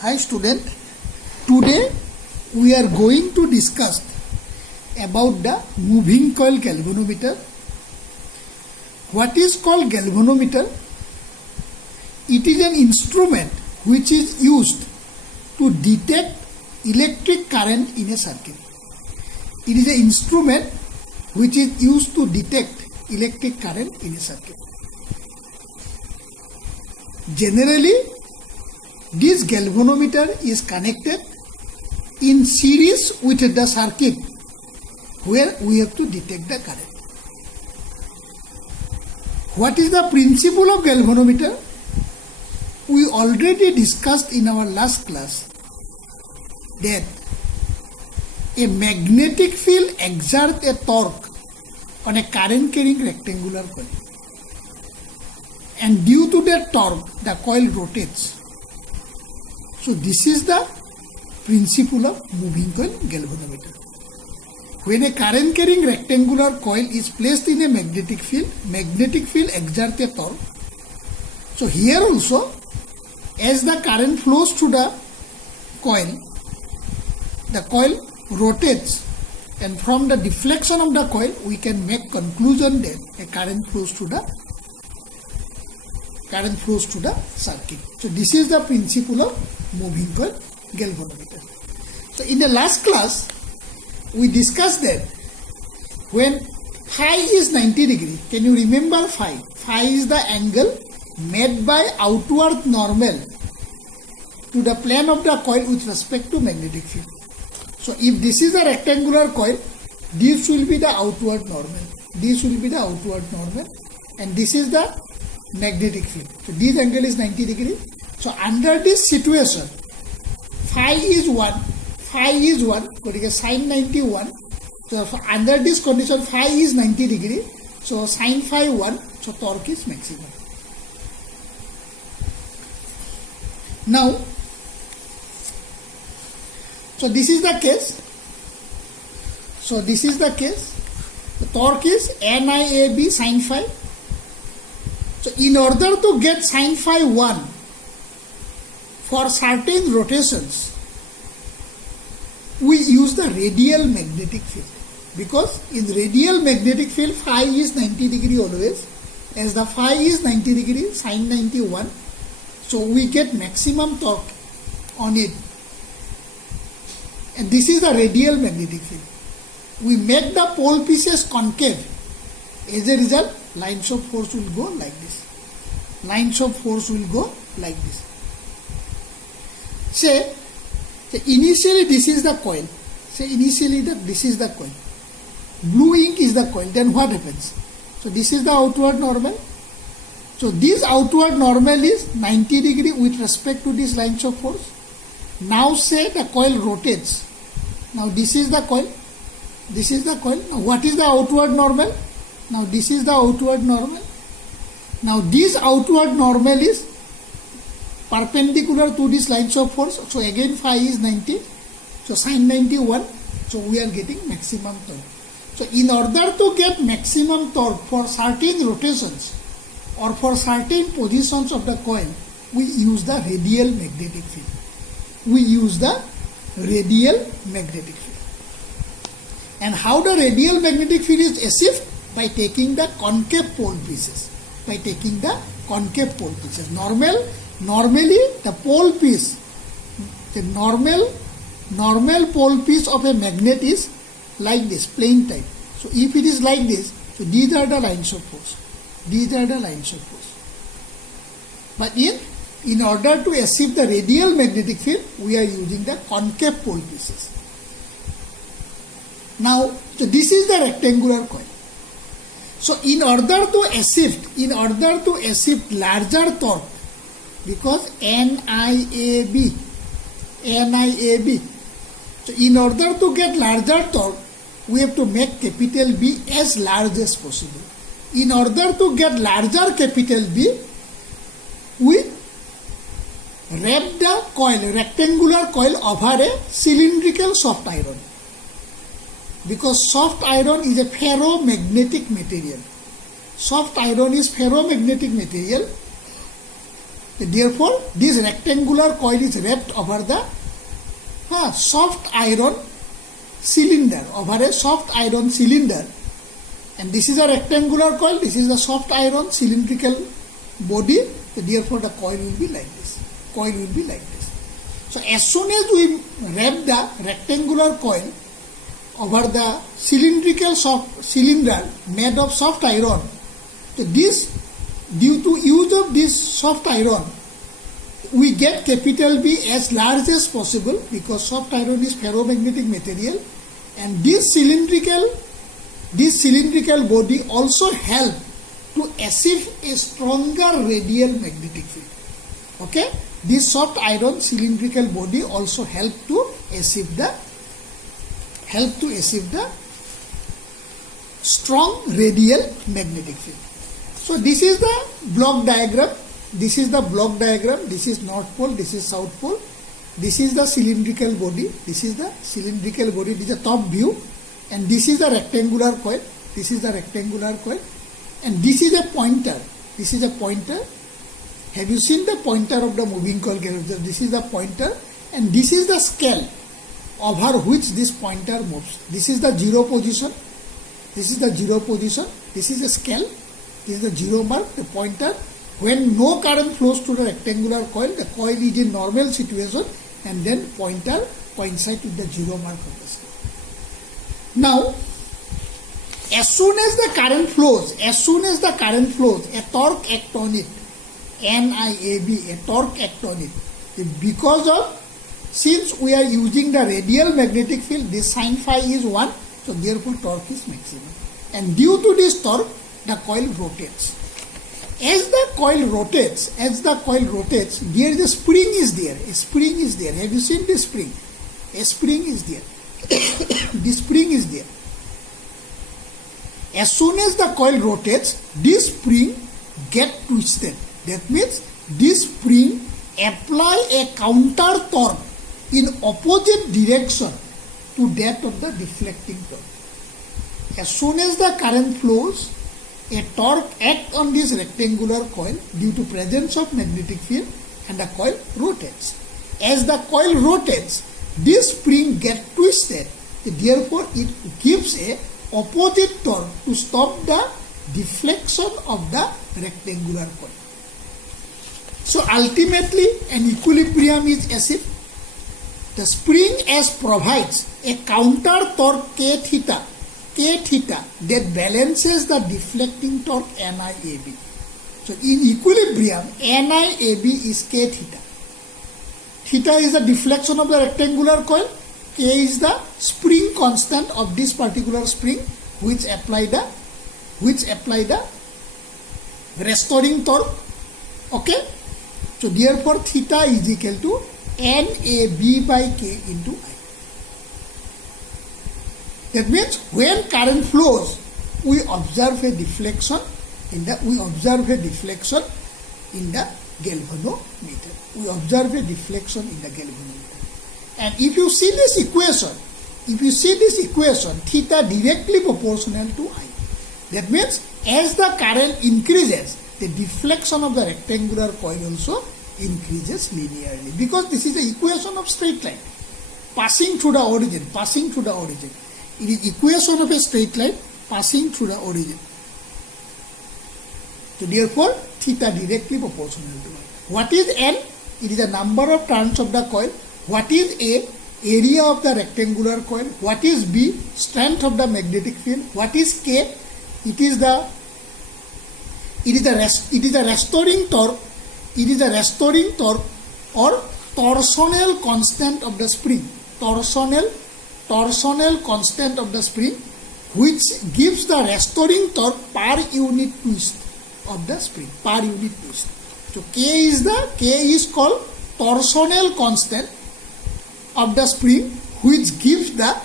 Hi student, today we are going to discuss about the moving coil galvanometer. What is called galvanometer? It is an instrument which is used to detect electric current in a circuit. It is an instrument which is used to detect electric current in a circuit. Generally, this galvanometer is connected in series with the circuit where we have to detect the current. What is the principle of galvanometer? We already discussed in our last class that a magnetic field exerts a torque on a current carrying rectangular coil, and due to that torque the coil rotates. So this is the principle of moving coil galvanometer. When a current carrying rectangular coil is placed in a magnetic field exerts a torque. So here also, as the current flows through the coil rotates, and from the deflection of the coil we can make conclusion that a current flows through the circuit. So this is the principle of moving coil galvanometer. So in the last class we discussed that when phi is 90 degree, can you remember phi? Phi is the angle made by outward normal to the plane of the coil with respect to magnetic field. So if this is a rectangular coil, this will be the outward normal, and this is the magnetic field. So this angle is 90 degree. So under this situation, phi is 1, because sin 91. So under this condition, phi is 90 degree. So sin phi 1, so torque is maximum. Now, so this is the case. The torque is NIAB sin phi. So in order to get sin phi 1 for certain rotations, we use the radial magnetic field, because in radial magnetic field phi is 90 degree always. As the phi is 90 degree, sin 91, so we get maximum torque on it, and this is the radial magnetic field. We make the pole pieces concave. As a result, lines of force will go like this. Say initially this is the coil. This is the coil. Blue ink is the coil. Then what happens? So this is the outward normal. So this outward normal is 90 degree with respect to these lines of force. Now say the coil rotates. Now this is the coil. Now what is the outward normal? Now this is the outward normal. Now this outward normal is perpendicular to these lines of force. So again phi is 90. So sin 91. So we are getting maximum torque. So in order to get maximum torque for certain rotations or for certain positions of the coil, we use the radial magnetic field. And how the radial magnetic field is achieved? By taking the concave pole pieces. Normally the pole piece, the normal pole piece of a magnet is like this, plane type. So if it is like this, so these are the lines of force. But in order to achieve the radial magnetic field, we are using the concave pole pieces. Now, so this is the rectangular coil. So in order to achieve larger torque, because NIAB. So in order to get larger torque, we have to make capital B as large as possible. In order to get larger capital B, we wrap the rectangular coil over a cylindrical soft iron. Because soft iron is a ferromagnetic material. Therefore, this rectangular coil is wrapped over the soft iron cylinder, over a soft iron cylinder. And this is a rectangular coil, this is the soft iron cylindrical body. Therefore, the coil will be like this. Coil will be like this. So, as soon as we wrap the rectangular coil over the cylindrical soft cylinder made of soft iron, so this, due to use of this soft iron, we get capital B as large as possible, because soft iron is ferromagnetic material, and this cylindrical body also help to achieve a stronger radial magnetic field. Okay, this soft iron cylindrical body also help to achieve the strong radial magnetic field. So this is the block diagram. This is the block diagram. This is north pole. This is south pole. This is the cylindrical body. This is the cylindrical body. This is the top view, and this is the rectangular coil. This is the rectangular coil, and this is a pointer. This is a pointer. Have you seen the pointer of the moving coil? This is the pointer, and this is the scale over which this pointer moves. This is the zero position. This is the zero position. This is a scale. This is the zero mark, the pointer. When no current flows to the rectangular coil, the coil is in normal situation, and then pointer coincides with the zero mark of the scale. Now, as soon as the current flows, a torque acts on it. NIAB, a torque act on it. Since we are using the radial magnetic field, this sin phi is 1, so therefore torque is maximum. And due to this torque, the coil rotates. As the coil rotates, there is a spring is there. A spring is there. Have you seen this spring? A spring is there. This spring is there. As soon as the coil rotates, this spring gets twisted. That means this spring apply a counter torque in opposite direction to that of the deflecting torque. As soon as the current flows, a torque acts on this rectangular coil due to presence of magnetic field, and the coil rotates. As the coil rotates, this spring gets twisted. Therefore, it gives a opposite torque to stop the deflection of the rectangular coil. So ultimately, an equilibrium is achieved. The spring S provides a counter torque K theta that balances the deflecting torque NIAB. So in equilibrium, NIAB is K theta. Theta is the deflection of the rectangular coil. K is the spring constant of this particular spring, which apply the restoring torque. Okay. So therefore, theta is equal to NAB by K into I. That means when current flows, we observe a deflection in the galvanometer. And if you see this equation, theta directly proportional to I. That means as the current increases, the deflection of the rectangular coil also increases linearly, because this is the equation of straight line passing through the origin. It is equation of a straight line passing through the origin. So therefore, theta directly proportional to I. What is N? It is the number of turns of the coil. What is A? Area of the rectangular coil. What is B? Strength of the magnetic field. What is K? It is the restoring torque. It is the restoring torque or torsional constant of the spring. Torsional constant of the spring, which gives the restoring torque per unit twist of the spring. Per unit twist. So K is called torsional constant of the spring, which gives the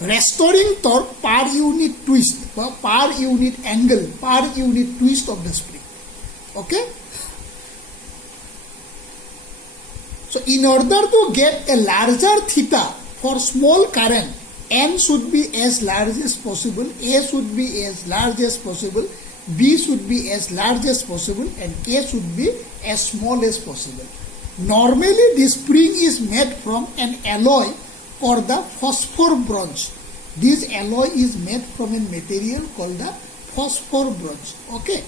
restoring torque per unit twist, per unit angle, per unit twist of the spring. Okay? So in order to get a larger theta for small current, N should be as large as possible, A should be as large as possible, B should be as large as possible, and K should be as small as possible. Normally, this spring is made from an alloy called the phosphor bronze. This alloy is made from a material called the phosphor bronze. Okay.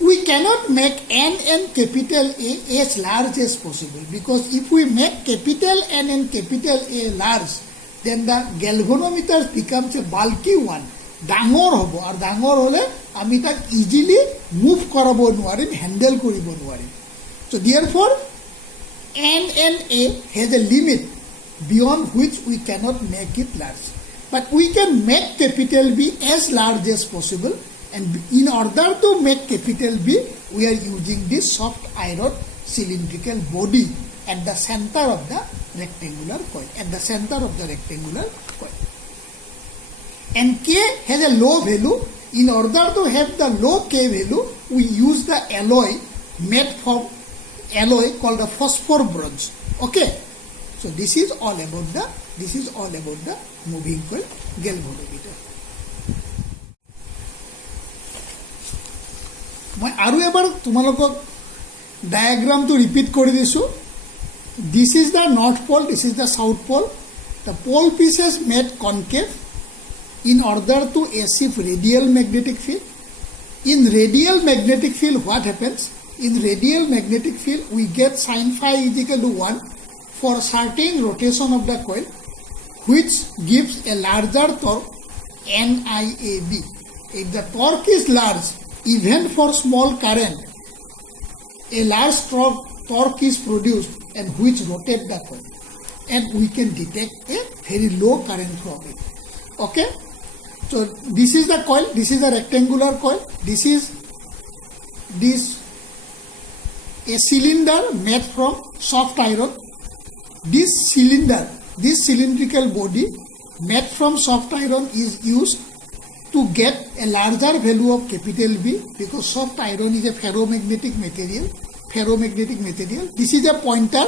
We cannot make N and capital A as large as possible, because if we make capital N and capital A large, then the galvanometer becomes a bulky one. ডাঙৰ হ'ব, আৰু ডাঙৰ হ'লে আমি তাক easily move কৰাব নোৱাৰিম, handle কৰিব নোৱাৰিম. So therefore, N and A has a limit beyond which we cannot make it large. But we can make capital B as large as possible, and in order to make capital B, we are using this soft iron cylindrical body at the center of the rectangular coil. At the center of the rectangular coil. And K has a low value. In order to have the low K value, we use the alloy made from alloy called the phosphor bronze. Okay. So this is all about the moving coil galvanometer. মই আৰু এবাৰ তোমালোকক ডায়াগ্ৰামটো repeat কৰি দিছোঁ. This is the north pole, this is the south pole. The pole pieces made concave in order to achieve radial magnetic field. In radial magnetic field, what happens? In radial magnetic field, we get sin phi is equal to 1 for certain rotation of the coil, which gives a larger torque, NIAB. If the torque is large, even for small current, a large torque is produced and which rotate the coil, and we can detect a very low current from it. Okay. So this is the coil, this is the rectangular coil, this is a cylinder made from soft iron. This cylindrical body made from soft iron is used to get a larger value of capital B, because soft iron is a ferromagnetic material. This is a pointer.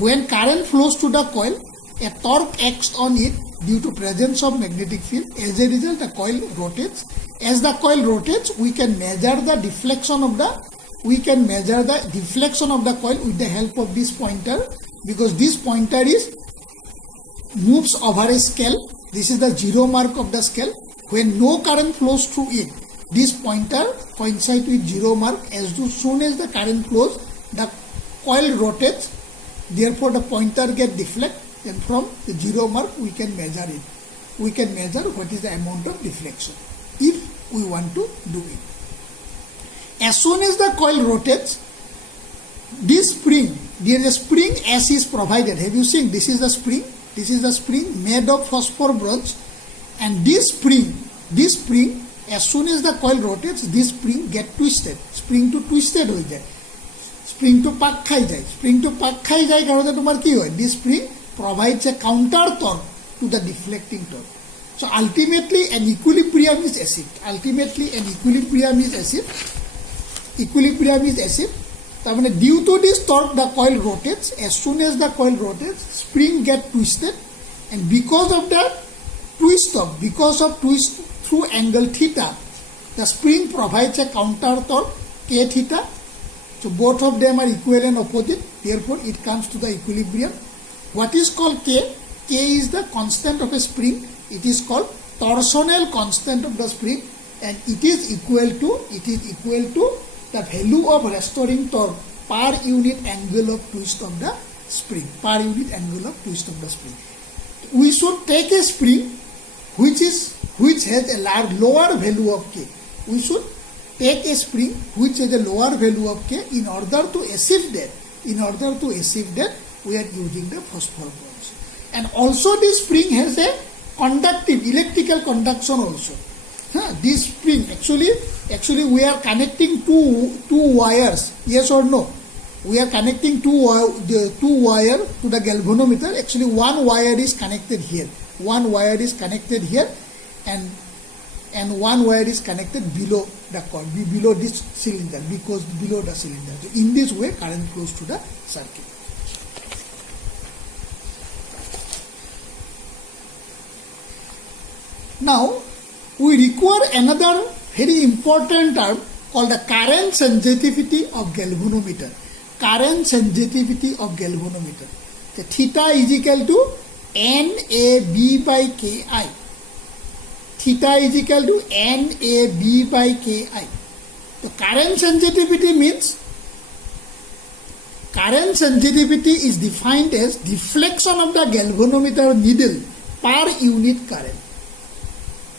When current flows to the coil, a torque acts on it due to presence of magnetic field. As a result, the coil rotates. As the coil rotates, we can measure the deflection of the coil with the help of this pointer, because this pointer moves over a scale. This is the zero mark of the scale. When no current flows through it, this pointer coincides with zero mark. As soon as the current flows, the coil rotates. Therefore, the pointer gets deflected, and from the zero mark we can measure it. We can measure what is the amount of deflection if we want to do it. As soon as the coil rotates, there is a spring S is provided. Have you seen? This is the spring. This is the spring made of phosphor bronze, and this spring, as soon as the coil rotates, this spring get twisted. Spring to twisted ho jay. Spring to pak khai jay. Karone tomar ki hoy? This spring provides a counter torque to the deflecting torque. So ultimately an equilibrium is achieved. Due to this torque, the coil rotates. As soon as the coil rotates, spring gets twisted, and because of twist through angle theta, the spring provides a counter torque K theta. So both of them are equal and opposite. Therefore, it comes to the equilibrium. What is called K? K is the constant of a spring. It is called torsional constant of the spring, and it is equal to the value of restoring torque per unit angle of twist of the spring. We should take a spring which has a lower value of K. We should take a spring which has a lower value of K. In order to achieve that, we are using the phosphor bronze. And also this spring has a conductive electrical conduction also. This spring, actually we are connecting two wires. Yes or no? We are connecting two wire to the galvanometer. Actually, one wire is connected here. And one wire is connected below the coil, below this cylinder, because below the cylinder. So in this way, current flows to the circuit. Now, we require another very important term called the current sensitivity of galvanometer. Current sensitivity of galvanometer. The theta is equal to NAB by KI. Theta is equal to NAB by KI. The current sensitivity means current sensitivity is defined as deflection of the galvanometer needle per unit current.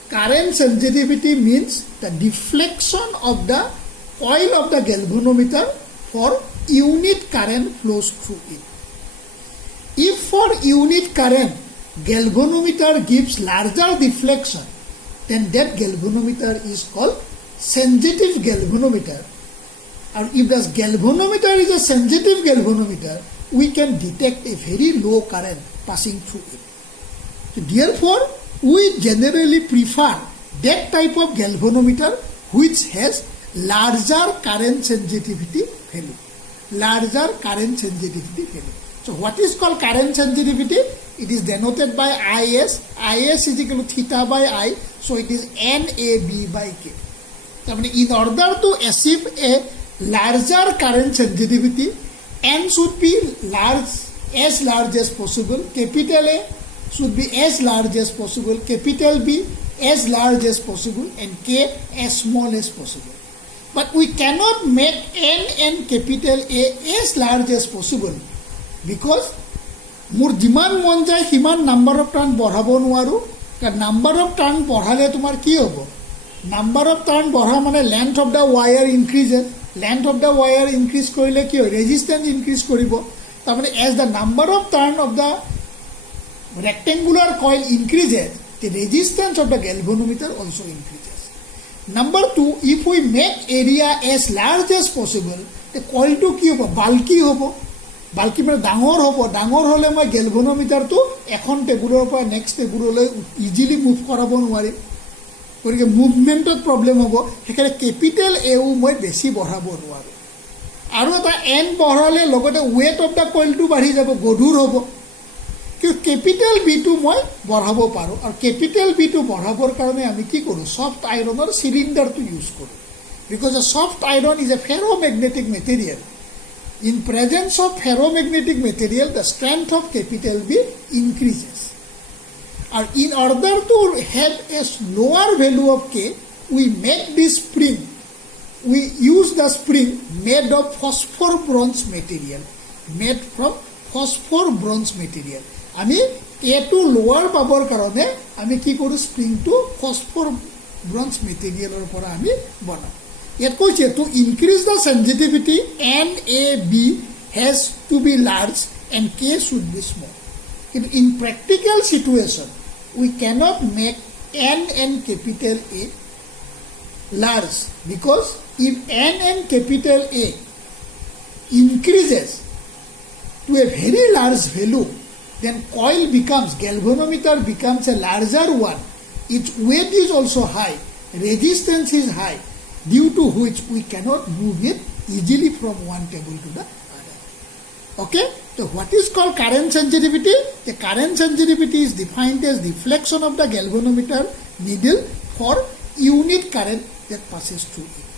Current sensitivity means the deflection of the coil of the galvanometer for unit current flows through it. If for unit current galvanometer gives larger deflection, then that galvanometer is called sensitive galvanometer. And if the galvanometer is a sensitive galvanometer, we can detect a very low current passing through it. So therefore, we generally prefer that type of galvanometer which has larger current sensitivity value. Larger current sensitivity value. So what is called current sensitivity? It is denoted by IS. IS is equal to theta by I. So it is NAB by K. In order to achieve a larger current sensitivity, N should be as large as possible. Capital A should be as large as possible. Capital B as large as possible. And K as small as possible. But we cannot make N and capital A as large as possible because মোৰ যিমান মন যায় সিমান number of turn বঢ়াব নোৱাৰোঁ কাৰণ number of turn বঢ়ালে তোমাৰ কি হ'ব নাম্বাৰ অফ টাৰ্ণ বঢ়া মানে length of the wire increases length of the wire increase কৰিলে কি হয় ৰেজিষ্টেঞ্চ ইনক্ৰিজ কৰিব তাৰমানে as the number of turn of the rectangular coil increases, the resistance of the galvanometer also increases. Number 2, if we make area as large as possible, the coil to ki hobo bulky hobo. Bulky মানে ডাঙৰ হ'ব ডাঙৰ হ'লে মই গেলভেনোমিটাৰটো এখন টেবুলৰ পৰা next টেবুললৈ easily move কৰাব নোৱাৰিম গতিকে মুভমেণ্টত প্ৰব্লেম হ'ব সেইকাৰণে কেপিটেল এও মই বেছি বঢ়াব নোৱাৰোঁ আৰু এটা এন বঢ়ালে লগতে ৱেট অফ দ্য কইলটো বাঢ়ি যাব গধুৰ হ'ব কিন্তু কেপিটেল বিটো মই বঢ়াব পাৰোঁ আৰু কেপিটেল বিটো বঢ়াবৰ কাৰণে আমি কি কৰোঁ সফ্ট আইৰণৰ চিলিণ্ডাৰটো ইউজ কৰোঁ because a soft iron is a ferromagnetic material. In presence of ferromagnetic material, the strength of capital B increases. And in order to have a lower value of K, we make this spring. We use the spring made of phosphor bronze material. Made from phosphor bronze material. আমি K2 lower পাবৰ কাৰণে আমি কি কৰোঁ স্প্ৰিংটো ফসফৰ bronze মেটেৰিয়েলৰ পৰা আমি বনাওঁ ইয়াত কৈছে to increase the sensitivity NAB has to be large and K should be small. In practical situation, we cannot make N and capital A large because if N and capital A increases to a very large value, then coil becomes, galvanometer becomes a larger one. Its weight is also high, resistance is high, due to which we cannot move it easily from one table to the other. Okay? So what is called current sensitivity? The current sensitivity is defined as deflection of the galvanometer needle for unit current that passes through it.